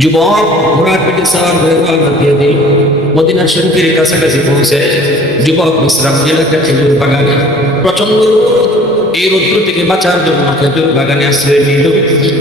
যুবক ঘোড়ার পিঠে সাওয়ার হয়ে রওনা দিয়ে দিল। মদিনা শরীফের কাছাকাছি পৌঁছে যুবক বিশ্রাম নিল একটা খেজুর বাগানে। প্রচন্ড রোদ, এই রৌদ্র থেকে বাঁচার জন্য খেজুর বাগানে আশ্রয় নিল।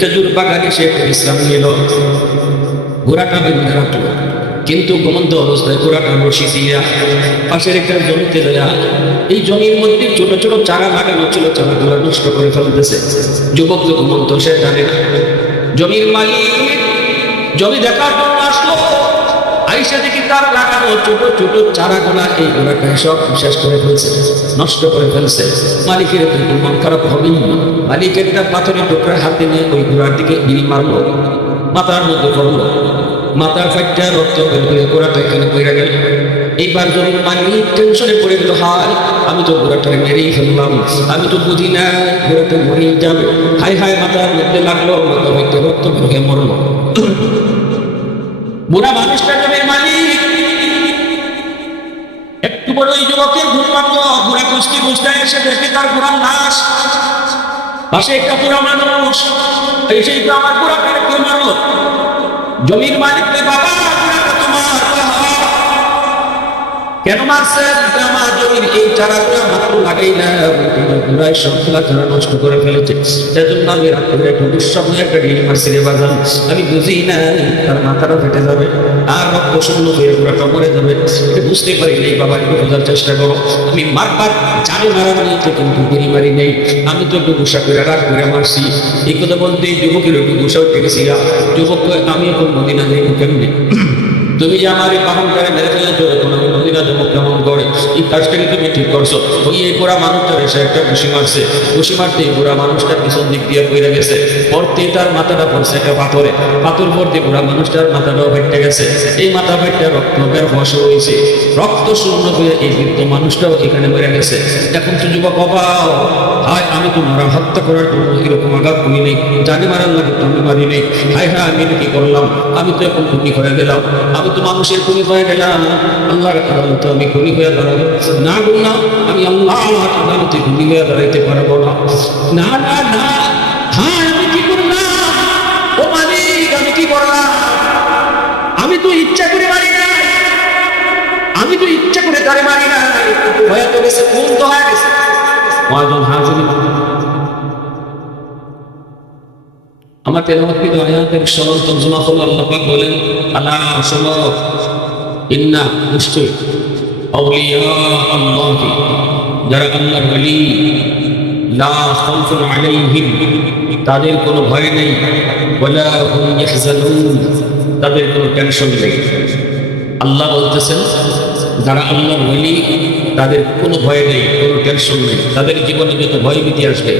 খেজুর বাগানে সে বিশ্রাম নিল। ঘোড়াটা বেঁধে রাখলো, কিন্তু ঘুমন্ত অবস্থায় ঘোড়াটা রশি দিয়া পাশের একটা জমিতে দেয়া, এই জমির মধ্যে ছোট ছোট চারা লাগানো ছিল, চারাগুলো নষ্ট করে ফেলতেছে। যুবক তো ঘুমন্ত, সে জানে না। জমির মালিক জমি দেখার জন্য আসলো, আইসা দেখি তার লাগানো ছোট ছোট চারাগুলা এই ঘোড়াটায় সব শেষ করে ফেলছে, নষ্ট করে ফেলছে। মালিকের মন খারাপ হবেই। মালিক একটা পাথরের টুকরা হাতে নিয়ে ওই ঘোড়ার দিকে গিরি মারলো, মাথার মধ্যে পড়লো। মাথার ফাইটটা রক্ত বের হয়ে ঘোড়াটা এখানে পড়ে গেল। এইবার জমির মালিক টেনশনে পড়ে গেল, হায় আমি তো ঘোড়াটা মেরেই ফেললাম, আমি তো বুঝি না ঘোড়াটা মরেই যাবে। হায় হায়, মাথার মধ্যে লাগলো, মাথা ফাইটটা রক্ত বের হয়ে মরলো। বুড়া মানুষটা জমির মালিক একটু বড় ওই যুবকের ঘুম ভাঙলো। ঘোড়া খুঁজতে খুঁজতে এসে দেখে তার ঘোড়ার লাশ, পাশে একটা বুড়া মানুষ এসে আমার ঘোড়াকে কেউ মারলো। জমির মালিককে, বাবা ঘোড়াটা তোমার, কেন মারছেন? আমার জমির এই চারাগুলো মাত্র লাগাই না, তোমার ঘোড়ায় সবগুলা চারা নষ্ট করে ফেলেছে, সেজন্য আমি রাত্রে একটু দুঃস্বপ্ন একটা ঢিল মারছি রে বাজান। আমি বুঝি না তার মাথাটা ফেটে যাবে আর রক্ত শূন্য হয়ে ঘোড়াটা মরে যাবে। বুঝতে পারি নেই বাবা, একটু বোঝার চেষ্টা করো। আমি মারবার জানি মারা নিয়েছে, কিন্তু গিরি মারি নেই, আমি তো একটু গুসা করে রাগ করে মারছি। এই কথা বলতে যুবকের একটু গুসা উঠে গেছি। যুবক, আমি এখন মদিনা যাই কেমনি? তুমি যে আমার এই বাহনটারে মেরে ফেলেছো, এখন আমি মদিনা যাবো কেমন করে? এই কাজটাকে তুমি ঠিক করছো। ওই এই বুড়া মানুষটার এসে একটা ঘুষি মারছে, ঘুষি মারতে এই বুড়া মানুষটা পিছন দিক দিয়ে পড়ে গেছে। পড়তে তার মাথাটা পড়ছে একটা পাথরে, পাথর পড়তে বুড়া মানুষটার মাথাটাও ফেটে গেছে। এই মাথা ফেটে রক্ত বের হওয়া শুরু হয়েছে, রক্ত শূন্য হয়ে এই বৃদ্ধ মানুষটাও এখানে মরে গেছে। এখন তো যুবক অবাক, হায় আমি তো মারা হত্যা করার জন্য এরকম আঘাত করি নেই, জানি মারার লাগে তো আমি মারি নেই। হায় হায়, আমি কি করলাম? আমি তো এখন খুনি হয়ে গেলাম, আমি তো মানুষের খুনি হয়ে গেলাম। আল্লাহর আদালতে আমি খুনি হয়ে দাঁড়াবো না? গো না, আমি আল্লাহ আদালতে খুনি হয়ে দাঁড়াইতে পারবো না। না না না, হ্যাঁ আমি কি করলাম? ও মালিক, আমি কি করলাম? আমি তো ইচ্ছা করে মারি না, আমি তো ইচ্ছা করে তারে মারি না, হয়ে তো গেছে, খুন তো হয়ে গেছে। আমার তেলাওয়াতকৃত আয়াতের সরল তর্জমা হলো, আল্লাহ পাক বলেন, আলা শোনো, ইন্না নিশ্চয়, আউলিয়া আল্লাহ, যারা আল্লাহর ওলি, লা খাউফুন আলাইহিম, তাদের কোনো ভয় নেই, ওয়ালা হুম ইয়াহজানুন, তাদের কোনো টেনশন নেই। আল্লাহ বলতেছেন, যারা আল্লাহর ওলি তাদের কোনো ভয় নেই, কোনো টেনশন নেই। তাদের জীবনে যত ভয়ভীতি আসবে,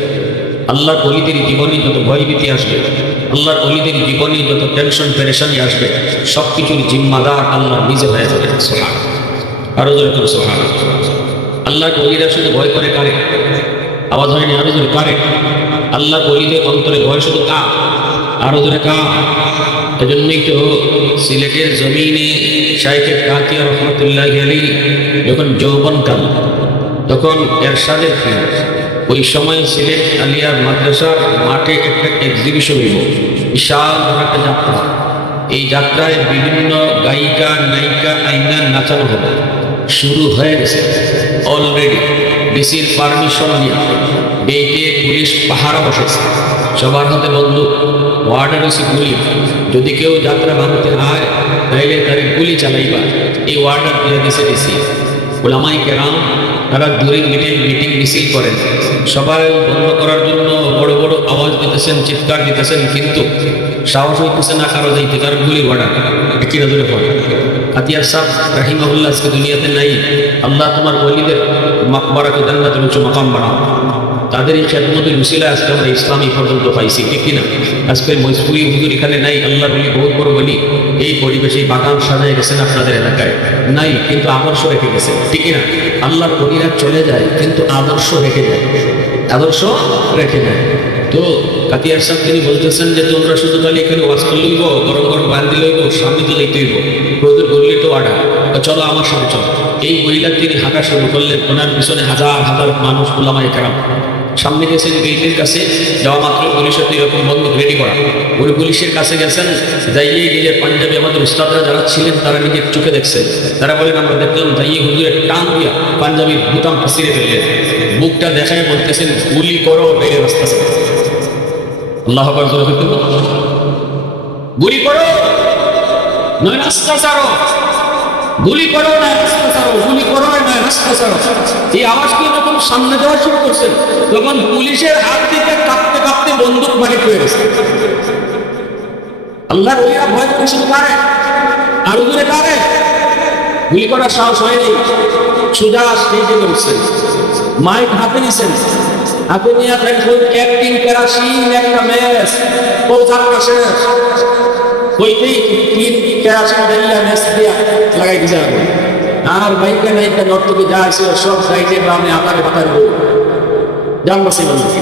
আল্লাহর ওলিদের জীবনে যত ভয়ভীতি আসবে, আল্লাহর ওলিদের জীবনে যত টেনশন পেরেশানি আসবে, সব কিছুর জিম্মাদার আল্লাহ নিজে হয়ে যাবেন। সুবহান, আরো জোরে করে সুবহান। আল্লাহর ওলিরা শুধু ভয় করে কারে? আওয়াজ হয়নি, আরো জোরে কারে? আল্লাহর ওলিদের অন্তরে ভয় শুধু কা? আরো জোরে কা? এজন্যই তো সিলেটের জমিনে শাইখে কাকিয়া রহমতুল্লাহ আলাইহি যখন যৌবনকাল, তখন এরশাদের দিন, ওই সময় সিলেট আলিয়া মাদ্রাসার মাঠে একটা এক্সিবিশন হইব, বিশাল একটা যাত্রা। এই যাত্রায় বিভিন্ন গায়িকা নায়িকা আইনা নাচানো হবে, শুরু হয়ে গেছে অলরেডি। ডিসির পারমিশন নিয়ে বেইটে পুলিশ পাহারা বসেছে, সবার হাতে বন্দুক, ওয়ার্ডার হয়েছে গুলি। যদি কেউ যাত্রা ভাঙতে হয় তাইলে তার গুলি চালাইবা, এই ওয়ার্ডার দিয়ে দিছে ডিসি। ওলামায়ে কেরাম তারা দূরে মিটিং মিছিল করেন, সবাই বন্ধ করার জন্য বড় বড় আওয়াজ দিতেছেন, চিৎকার দিতেছেন, কিন্তু সাহস হইতেছে না কারো যাইতে, কারো গুলি ওয়ার্ডার কিনা দূরে পড়ে। আতিয়ার সাহ রাহিমাহুল্লাহ আজকে দুনিয়াতে নাই। আল্লাহ তোমার ওলিদের মাকবারাকে জান্নাতের উচ্চ মাকাম বানাও। তাদের এই খেদমতের উসিলায় আজকে আমরা ইসলামী পর্যন্ত পাইছি, ঠিক কিনা? আজকে মজপুরি হুজুর এখানে নাই, আল্লাহ বলি বহুত বড় বলি এই পরিবেশে বাগান সাজায় গেছেন আপনাদের এলাকায় নাই, কিন্তু আদর্শ রেখে গেছে, ঠিক কিনা? আল্লাহর বলিরা চলে যায় কিন্তু আদর্শ রেখে যায়, আদর্শ রেখে যায়। তো কাতিয়ার সাহেব তিনি বলতেছেন যে তোমরা শুধু খালি এখানে ওয়াজ করে লইব, গরম গরম বান্ধি লইব, সামনে তো দেখতে হইব, রোদের বললে তো আডা, চলো আমার সাথে চলো। এই মহিলা তিনি হাঁটা শুরু করলেন, ওনার পিছনে হাজার হাজার মানুষ, ওলামায়ে কেরাম সামনে গেছেন গেটের কাছে, যাওয়া মাত্র পুলিশের তো এরকম বন্দুক রেডি করা। উনি পুলিশের কাছে গেছেন, যাইয়ে নিজের পাঞ্জাবি আমাদের উস্তাদরা যারা ছিলেন তারা নিজের চোখে দেখছেন। তারা বলেন আমরা দেখলাম যাইয়ে হুজুরের টান দিয়া পাঞ্জাবির বুতাম ছিঁড়ে ফেললেন, বুকটা দেখায় বলতেছেন গুলি করো বেড়ে রাস্তা। আল্লাহ আকবার, গুলি করো নয় রাস্তা ছাড়ো, গুলি করো না রাস্তা ছাড়ো, গুলি করো না রাস্তা ছাড়ো। এই আওয়াজকে যখন সামনে যাওয়া শুরু করছেন তখন পুলিশের হাত থেকে কাঁপতে কাঁপতে বন্দুক মারি হয়ে গেছে। আল্লাহর ওলিরা ভয় করে শুধু কারে আর দূরে কারে গুলি করার সাহস হয়নি। সোজা স্টেজে বসছেন, মাইক হাতে নিছেন, হাতে নিয়ে অ্যাক্টিং কেরাসিন একটা ম্যাচ পৌঁছানো শেষ হইতেই তিন কেরাসিন ঢেলিয়া ম্যাচ দিয়া লাগাই দিয়ে যাবে। আর বাইকা নাইকা নর্তকে যা আছে সব সাইডে বামে আকারে পাতার বই জানবাসী মানুষ।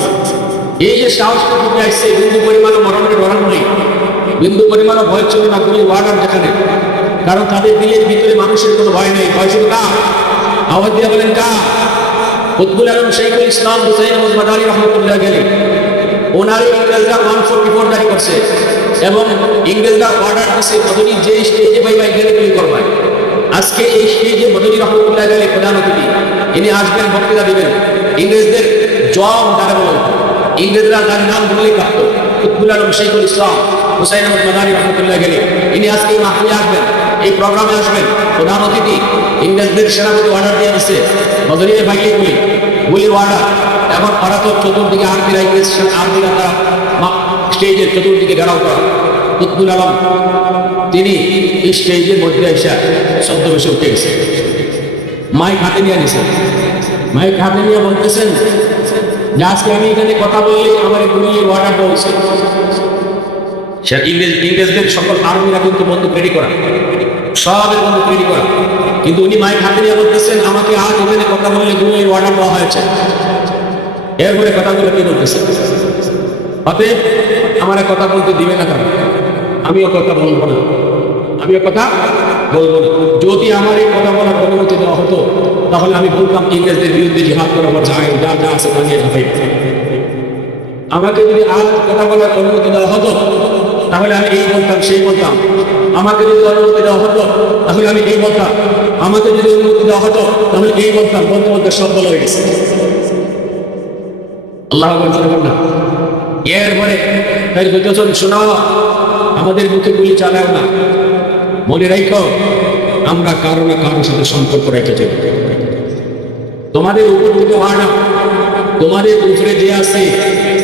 এই যে সাহসটা থেকে আসছে, বিন্দু পরিমাণও মরণের ডরান নেই, বিন্দু পরিমাণও ভয় ছিল না গুলি ওয়ার্ডার যেখানে, কারণ তাদের দিলের ভিতরে মানুষের কোনো ভয় নেই। ভয় ছিল কার? আওয়াজ দিয়ে বলেন কার? কুতুবুল আলম শাইখুল ইসলাম হুসাইন আহমদ মাদানী রহমতুল্লাহ গেলে ওনারই ইংরেজরা 144 জারি করছে এবং ইংরেজরা অর্ডার দিচ্ছে মদনী যে স্টেজে পাইবাই গেলে গুলি করবাই। আজকে এই স্টেজে মদনী রহমতুল্লাহ গেলে প্রধান অতিথি, ইনি আসবেন, বক্তৃতা দিবেন। ইংরেজদের জম যারা বলেন, ইংরেজরা তার নাম বলেই কাঁপত। কুতুবুল আলম শাইখুল ইসলাম হুসাইন আহমদ মাদানী রহমতুল্লাহ গেলে ইনি আজকে এই মাহফিলে আসবেন, এই প্রোগ্রামে আসবেন প্রধান অতিথি। ইংরেজদের সেনাপতি অর্ডার দিয়ে দিচ্ছে মদনীর ভাইকে গুলির অর্ডার। এখন ওরা তো চতুর্দিকে আর্মিরা, ইংরেজ আর্মিরা তারা স্টেজের চতুর্দিকে ঘেরাও করা। কুতুবুল আলম তিনি স্টেজের মধ্যে এসে শব্দ বেশি উঠে গেছে, মাইক হাতে নিয়ে নিয়েছেন, মাইক হাতে নিয়ে বলতেছেন যে আজকে আমি এখানে কথা বললে আমার গুলির অর্ডার বলছে। ইংরেজদের সকল আর্মিরা কিন্তু বন্দুক রেডি করা, সবের বন্দুক রেডি করা, কিন্তু উনি মাইক হাতে নিয়ে বলতেছেন আমাকে আজ এখানে কথা বললে গুলির অর্ডার দেওয়া হয়েছে। এরপরে কথাগুলো কি বলতেছে? অতএব আমার কথা বলতে দিবে না কেন? আমিও কথা বলবো না, আমিও কথা বলবো না। যদি আমার এই কথা বলার অনুমতি দেওয়া হতো তাহলে আমি বলতাম ইংরেজদের বিরুদ্ধে জিহাদ করার পর যাই যা যা আছে তা নিয়ে ঝাঁপাই। আমাকে যদি আজ কথা বলার অনুমতি দেওয়া হতো তাহলে আমি এই বলতাম সেই বলতাম। আমাকে যদি অনুমতি দেওয়া হতো তাহলে আমি এই বলতাম, আমাকে যদি অনুমতি দেওয়া হতো তাহলে এই বলতাম। বলতে বলতে সব বলা হয়ে গেছে। আল্লাহ না এরপরে তাই বলতেছেন শোনো, আমাদের মুখে গুলি চালাও না, মনে রাখো আমরা কারো না কারোর সাথে সম্পর্ক রেখে যাব। তোমাদের উপর থেকে হয় না, তোমাদের উপরে যে আছে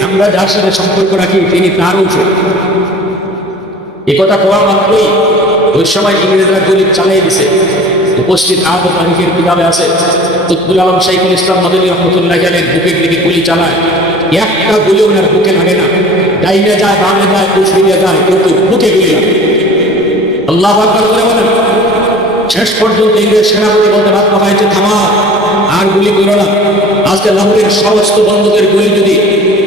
আমরা যার সাথে সম্পর্ক রাখি তিনি তার উপরে। এ কথা কোয়া মাত্রই ওই সময় ইংরেজরা গুলি চালিয়ে দিছে। উপস্থিত আহত তারিখের কিভাবে আছে, কুতুবুল আলম শাইখুল ইসলাম মাদানী রহমতুল্লাহ আলাইহির বুকের দিকে গুলি চালায়, একটা গুলি ওনার বুকে লাগে না, ডাইনে যায় বামে যায় উল্টে যায়, কিন্তু বুকে গুলি লাগে। আল্লাহু আকবার করে বলেন। শেষ পর্যন্ত ইংরেজ সেনাপতি বলতে বাধ্য হয়েছে থামা, আর গুলি করো না। আজকে লাহোরের সমস্ত বন্দুকের গুলি যদি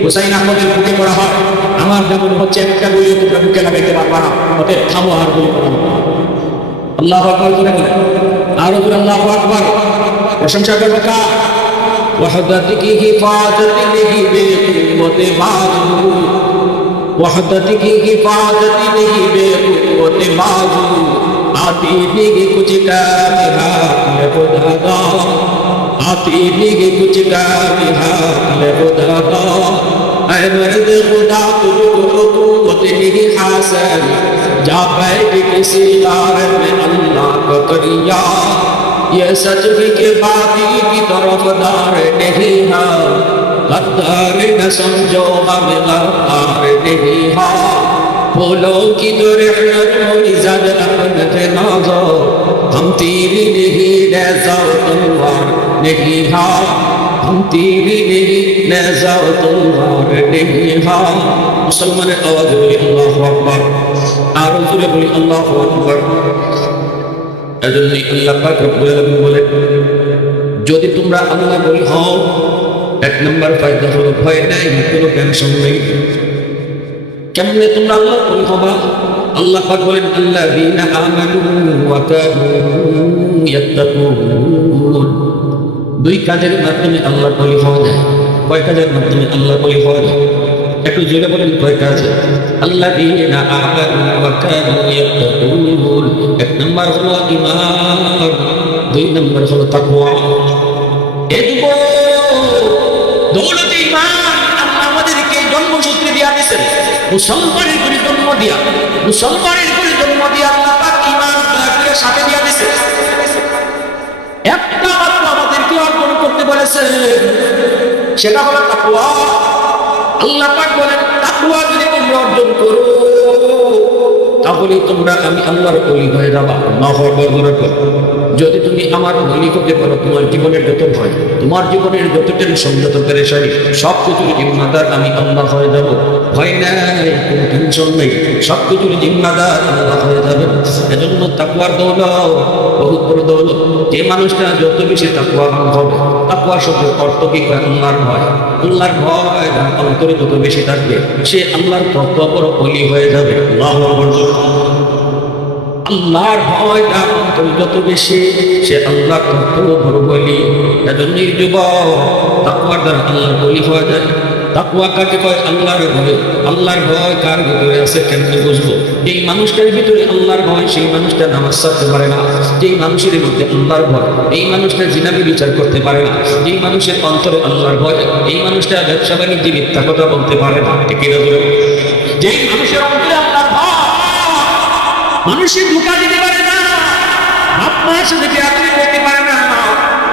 হুসাইন আহমদের বুকে করা হয়, আমার যেমন হচ্ছে একটা গুলি তোমরা বুকে লাগাইতে পারবা না, অতএব থামো আর গুলি করো না। আল্লাহু আকবার করে বলেন। আরো বলেন আল্লাহু আকবার। প্রশংসা করবে কার? وحدتك حفاظت نہیں بے قوت بازو، وحدتك حفاظت نہیں بے قوت بازو، آتی نہیں کچھ کام ہاتھ میں خدا دا، آتی نہیں کچھ کام ہاتھ میں خدا دا، اے مرد خدا تجھ کو قوت نہیں حاصل، جا بیٹھ کسی غار میں اللہ کا کریا، یہ سچ ہے کہ باطل کی طرف دار نہیں ہے، غدار نہ سمجھو ہم غدار نہیں ہے، پھولوں کی تو رحمت زد اپنت نازو، ہم تیری نہیں نیزہ تلوار نہیں ہے، ہم تیری نہیں نیزہ تلوار نہیں ہے۔ مسلمان آواز بولی اللہ اکبر، আর জোরে বলি আল্লাহু আকবার। এজন্যই আল্লাহ পাক রব্বুল আলামিন বলেন যদি তোমরা আল্লাহ বলি হও, এক নম্বর ফায়দা হলো ভয় নাই, কোনো টেনশন নেই। কেমনে তোমরা আল্লাহ বলি হবা? আল্লাহ পাক বলেন আল্লাযীনা আমানু ওয়া কানু ইয়াত্তাকুন। দুই কাজের মাধ্যমে আল্লাহ বলি হওয়া যায়। কয় কাজের মাধ্যমে আল্লাহ বলি হওয়া যায়? একটু জোরে বলেন কয় কাজ? আল্লাযীনা আমানু ওয়া কানু ইয়াত্তাকুন। এক নাম্বার হলো ঈমান, দুই নাম্বার হলো তাকওয়া। এই যুবক, দৌলতে ঈমান আল্লাহ আমাদেরকে জন্মসূত্রে দিয়া দিয়েছেন। মুসলমানের করে জন্ম দিয়া, মুসলমানের করে জন্ম দিয়া আল্লাহ পাক ঈমান সাথে দিয়া দিয়েছে। একটা মাত্র আমাদেরকে অর্জন করতে বলেছে, সেটা হলো তাকওয়া। আল্লাহ পাক বলেন, তাকওয়া যদি তোমরা অর্জন করো তাহলে তোমরা আমি আল্লাহর ওলি হয়ে যাবা। আল্লাহু আকবার। যদি তুমি আমার ওলি হতে পারো, তোমার জীবনের যত ভয়, তোমার জীবনের যত টেনশন, যত পেরেশানি, সব কিছুর জিম্মাদার আমি আল্লাহ হয়ে যাব। ভয় নাই, কোনো টেনশন নেই, সব কিছুর জিম্মাদার আল্লাহ হয়ে যাবে। এজন্য তাকওয়ার দৌলত বহুত বড় দৌলত। যে মানুষটা যত বেশি তাকওয়াবান হবে, তাকওয়া শব্দের অর্থ কি? আল্লাহর ভয়। আল্লাহর ভয় অন্তরে যত বেশি থাকবে, সে আল্লাহর তত বড় ওলি হয়ে যাবে। আল্লাহু আকবার। আল্লাহর ভয় তার অন্তরে যত বেশি, সে আল্লাহ তত বড় ওলি। এজন্যই যুবক, তাকওয়ার দ্বারা আল্লাহর ওলি হওয়া যায়। তাকওয়া কাকে কয়? আল্লাহর ভয়। আল্লাহর ভয় কার ভিতরে আছে কেমনে বুঝবো? এই মানুষটার ভিতরে আল্লাহর ভয়, সেই মানুষটা নামাজ ছাড়তে পারে না। যেই মানুষের মধ্যে আল্লাহর ভয়, এই মানুষটা জিনাবি বিচার করতে পারে না। যেই মানুষের অন্তরে আল্লাহর ভয়, এই মানুষটা ব্যবসা বাণিজ্যে মিথ্যা কথা বলতে পারে না। ঠিক না? যেই মানুষের অন্তরে আল্লাহর ভয়, মানুষের ধোঁকা দিতে পারে না, আপনার সাথে বেয়াদবি করতে পারে না,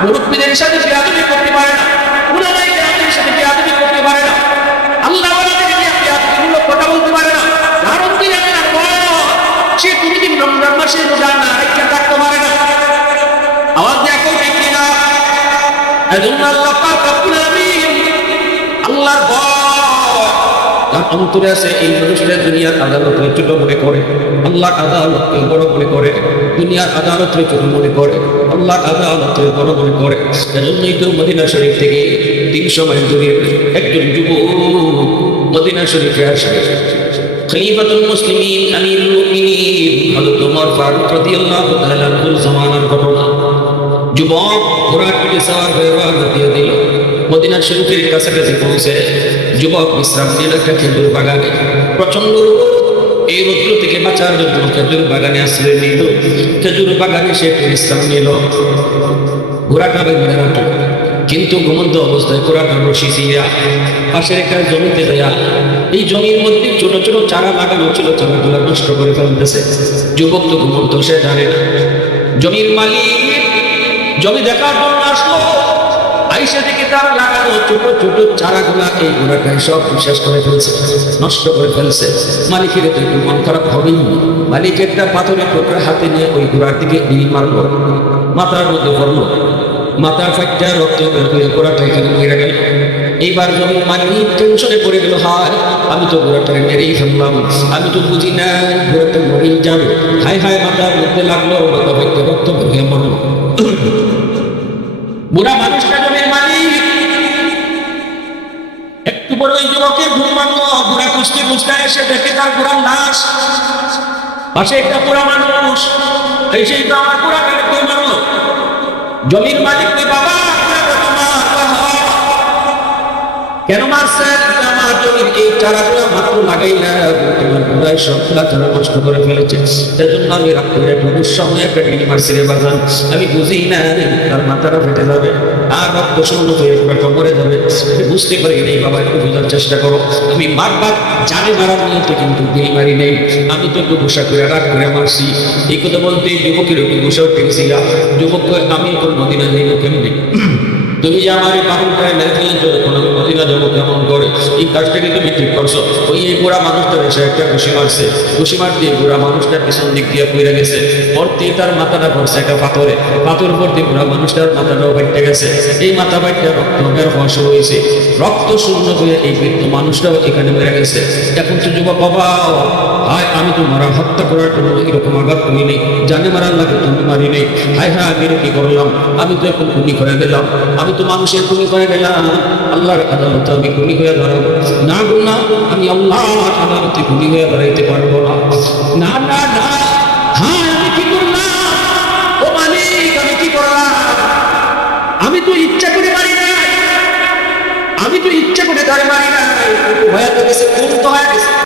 মুরব্বীদের সাথে বেয়াদবি করতে পারে না, উলামায়ে সাথে বেয়াদবি করতে পারে না, আল্লাহ ওয়ালাদের সাথে বেয়াদবিমূলক কথা বলতে পারে না। কারণ কি জানেন? সে কোনদিন রমজান মাসে রোজা না রেখে থাকতে পারে না। আওয়াজ দেখো ঠিক না? এজন্য আল্লাহ পাক রব্বুল আলামিন আল্লাহর ভয় তার অন্তরে আছে। এই মানুষটা দুনিয়ার আদালতকে ছোট মনে করে, আল্লাহর আদালতকে বড় মনে করে। দুনিয়ার আদালতকে ছোট মনে করে, আল্লাহর আদালতকে বড় মনে করে। এজন্যই তো মদিনা শরীফ থেকে 300 মাইল দূরে একজন যুবক মদিনা শরীফে আসে। খলিফাতুল মুসলিমিন আমিরুল মুমিনিন হযরত ওমর ফারুক রাদিয়াল্লাহু তাআলা আনহুর জামানার ঘটনা। যুবক ঘোড়ার পিঠে সওয়ার হয়ে রওনা দিয়ে দিল। মদিনা শরীফের কাছাকাছি পৌঁছে যুবক বিশ্রাম নিল একটা খেজুর বাগানে। প্রচন্ড এই রৌদ্র থেকে বাঁচার জন্য খেজুর বাগানে আশ্রয় নিল। খেজুর বাগানে সে বিশ্রাম নিল। ঘোড়াটা বেঁধে রাখল, কিন্তু ঘুমন্ত অবস্থায় ঘোড়াটা রশি ছিঁড়া পাশের একটা জমিতে দেয়া, এই জমির মধ্যে ছোট ছোট চারা লাগানো ছিল, চারাগুলো নষ্ট করে ফেলতেছে। যুবক তো ঘুমন্ত, সে জানে না। জমির মালিক জমি দেখার জন্য আসলো। আইসা থেকে তার লাগানো ছোট ছোট চারাগুলা এই ঘোড়াটাই সব শেষ করে ফেলছে, নষ্ট করে ফেলছে। মালিকের তো একটু মন খারাপ হবেই। মালিক একটা পাথরের টুকরা হাতে নিয়ে ওই ঘোড়ার দিকে ঢিল মারলো, মাথার মধ্যে পড়লো। মাথার ফাইটটা রক্ত বের হয়ে ঘোড়াটা এখানে মেরে গেল। এইবার জমির মালিক টেনশনে পড়ে গেল, হায় আমি তো ঘোড়াটাকে মেরেই ফেললাম, আমি তো বুঝি না ঘোড়াটা মরেই যাবে। হায় হায়, মাথার মধ্যে লাগলো, মাথা ফাইটটা রক্ত বের হয়ে মরলো। বুড়া মানুষটা জমির মালিক একটু বড় ওই যুবকের ঘুম ভাঙলো। বুড়া খুঁজতে খুঁজতে এসে দেখে তার বুড়ার লাশ, পাশে একটা বুড়া মানুষ। এই সেই তো আমার বুড়াটাকে কে মারলো? জমির মালিক কই, বাবা কেন মারছেন? আমার জমির এই চারাগুলো মাত্র লাগাইলাম, তোমার বুড়ায় সবগুলা চারা নষ্ট করে ফেলেছে। সেজন্য আমি রাগ করে একটা দুঃসময় একটা ঢিল মারছি রে বাজান। আমি বুঝি না তার মাথাটা ফেটে যাবে আর রক্ত শূন্য হয়ে পুরোটা মরে যাবে। বুঝতে পারি নেই বাবা, একটু বোঝার চেষ্টা করো। আমি বারবার জানে মারার নিয়তে কিন্তু ঢিল মারি নেই, আমি তো একটু গুসা করে রাগ করে মারছি। এই কথা বলতে যুবকের একটু গুসা উঠেছি। যুবক আমি এখন মদিনা যাইব কেমনি? তুমি যে আমার এই বাহুটায় মেরে ফেলেছো, এখন আমি মদিনা যাবো কেমন করে? এই কাজটাকে তুমি ঠিক করছো। ওই এই বুড়া মানুষটা এসে একটা ঘুষি মারছে, ঘুষি মার দিয়ে বুড়া মানুষটার পিছন দিক দিয়ে পড়ে গেছে। পড়তে তার মাথাটা পড়ছে একটা পাথরে, পাথর পড়তে বুড়া মানুষটার মাথাটাও বাইটে গেছে। এই মাথা বাইটে রক্ত বের হওয়া শুরু হয়েছে। রক্ত শূন্য হয়ে এই বৃদ্ধ মানুষটাও এখানে মেরে গেছে। এখন তো যুবক বাবা, হায় আমি তো মারা হত্যা করার জন্য এরকম আঘাত করি নেই, জানে মারার লাগে তো আমি মারি নেই। হায় হায়, আমি কি করলাম? আমি তো এখন খুনি হয়ে গেলাম, আমি তো মানুষের খুনি হয়ে গেলাম। আল্লাহর আদালতে আমি খুনি হয়ে দাঁড়াবো না গো না, আমি আল্লাহর আদালতে খুনি হয়ে দাঁড়াইতে পারবো না। না না না, হ্যাঁ আমি কি করলাম? ও মালিক আমি কি করলাম? আমি তো ইচ্ছা করে মারি না, আমি তো ধরে মারি নাই, ভয়াত কিছু